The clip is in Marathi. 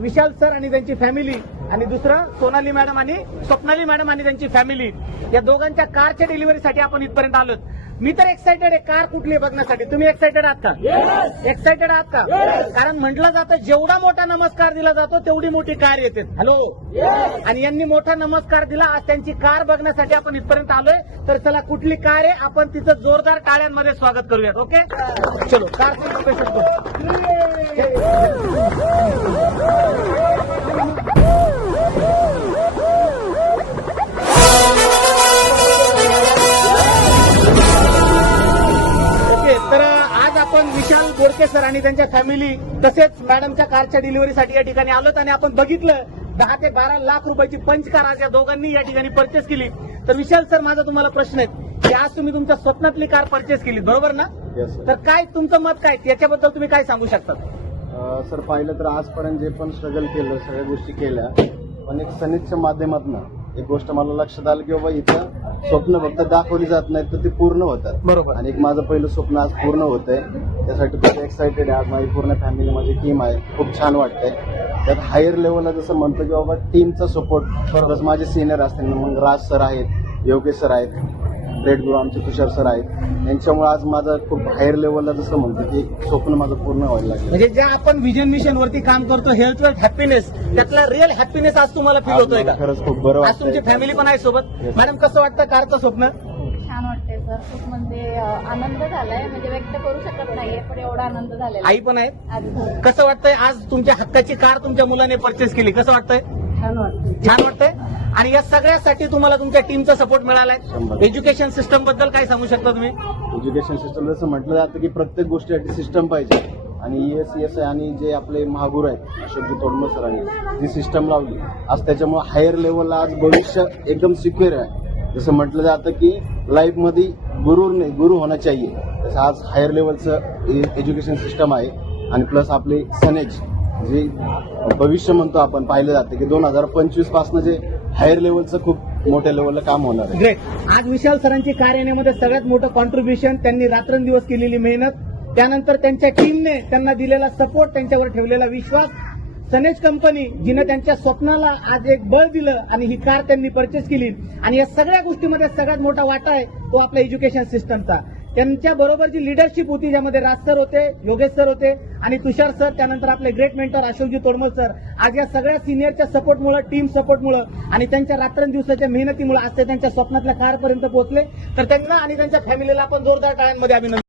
विशाल सर आणि त्यांची फॅमिली आणि दुसरं सोनाली मॅडम आणि स्वप्नाली मॅडम आणि त्यांची फॅमिली, या दोघांच्या कारच्या डिलिव्हरीसाठी आपण इथपर्यंत आलोत. मी तर एक्साइटेड आहे कार कुठली बघण्यासाठी. तुम्ही एक्साइटेड आहात का? एक्साइटेड आहात का? कारण म्हटलं जातं जेवढा मोठा नमस्कार दिला जातो तेवढी मोठी कार येते. हॅलो, आणि यांनी मोठा नमस्कार दिला. आज त्यांची कार बघण्यासाठी आपण इथपर्यंत आलोय. तर चला, कुठली कार आहे आपण तिचं जोरदार टाळ्यांमध्ये स्वागत करूयात. ओके, चलो कार स्पेशल तर आज आपण विशाल बोरके सर आणि त्यांच्या फॅमिली तसेच मॅडमच्या कारच्या डिलिव्हरीसाठी या ठिकाणी आलोत आणि आपण बघितलं 10 ते 12 लाख रुपयाची पंच कार आज या दोघांनी या ठिकाणी परचेस केली. तर विशाल सर, माझा तुम्हाला प्रश्न आहे की आज तुम्ही तुमच्या स्वप्नातली कार परचेस केली, बरोबर ना? तर काय तुमचं मत काय याच्याबद्दल तुम्ही काय सांगू शकता? सर, पाहिलं तर आजपर्यंत जे पण स्ट्रगल केलं, सगळ्या गोष्टी केल्या, पण एक सनेजच्या माध्यमातून एक गोष्ट मला लक्षात आलं की बाबा इथं स्वप्न फक्त दाखवली जात नाहीत तर ते पूर्ण होतात. बरोबर. आणि एक माझं पहिलं स्वप्न आज पूर्ण होतंय, त्यासाठी खूप एक्साइटेड आहे. आज माझी पूर्ण फॅमिली, माझी टीम आहे, खूप छान वाटतंय. त्यात हायर लेवलला जसं म्हणतो की बाबा टीमचा सपोर्ट, प्लस माझे सिनियर असतील, मग राज सर आहेत, योगेश सर आहेत, ग्रेट गुरु आमचे तुषार सर आहेत, यांच्यामुळे आज माझं खूप हायर लेवलला जसं म्हणतो की स्वप्न माझं पूर्ण व्हायला लागलं. म्हणजे जे आपण विजन मिशन वरती काम करतो, हेल्थ वेल्थ हॅपीनेस, त्यातला रिअल हॅपीनेस आज तुम्हाला फील होतोय का? खरंच खूप बरं आज तुमची वाटतंय. फॅमिली पण आहे सोबत. मॅडम, कसं वाटतं कारचं स्वप्न? छान वाटतंय सर, खूप म्हणजे आनंद झालाय, म्हणजे व्यक्त करू शकत नाहीये, पण एवढा आनंद झालेला. आई पण आहे. आहे. कसं वाटतंय आज तुमच्या हक्काची कार तुमच्या मुलाने परचेस केली? कसं वाटतंय? छान वाटतंय. छान वाटतंय. आणि या सगळ्यासाठी तुम्हाला तुमच्या टीमचा सपोर्ट मिळालाय. 100%. एज्युकेशन सिस्टम बद्दल काय सांगू शकता तुम्ही? एज्युकेशन सिस्टम जसं म्हटलं जातं की प्रत्येक गोष्टीसाठी सिस्टम पाहिजे, आणि ESES आणि जे आपले महागुरू आहेत अशोकजी तोडमल सरांनी जी सिस्टम लावली आज, त्याच्यामुळे हायर लेवलला आज भविष्य एकदम सिक्युअर आहे. जसं म्हटलं जातं की लाईफमध्ये गुरु होना चाहिए, तसं आज हायर लेवलचं एज्युकेशन सिस्टम आहे. आणि प्लस आपले सनेज जे भविष्य म्हणतो आपण, पाहिलं जातं की 2025 पासून जे हायर लेवलचं खूप मोठ्या लेवलला काम होणार आहे. ग्रेट. आज विशाल सरांची कार येण्यामध्ये सगळ्यात मोठं कॉन्ट्रीब्युशन, त्यांनी रात्रंदिवस केलेली मेहनत, त्यानंतर त्यांच्या टीमने त्यांना दिलेला सपोर्ट, त्यांच्यावर ठेवलेला विश्वास, सनेज कंपनी जिनं त्यांच्या स्वप्नाला आज एक बळ दिलं आणि ही कार त्यांनी परचेस केली. आणि या सगळ्या गोष्टीमध्ये सगळ्यात मोठा वाटा आहे तो आपल्या एज्युकेशन सिस्टमचा. त्यांच्या बरोबर जी लिडरशिप होती, ज्यामध्ये राज सर होते, योगेश सर होते आणि तुषार सर, त्यानंतर आपले great mentor Ashokji Todmal sir, आज या सगळ्या सिनियरच्या सपोर्टमुळे, टीम सपोर्टमुळे आणि त्यांच्या रात्रंदिवसाच्या मेहनतीमुळे आज ते त्यांच्या स्वप्नातल्या कारपर्यंत पोहोचले. तर त्यांना आणि त्यांच्या फॅमिलीला आपण जोरदार टाळ्यांमध्ये अभिनंदन.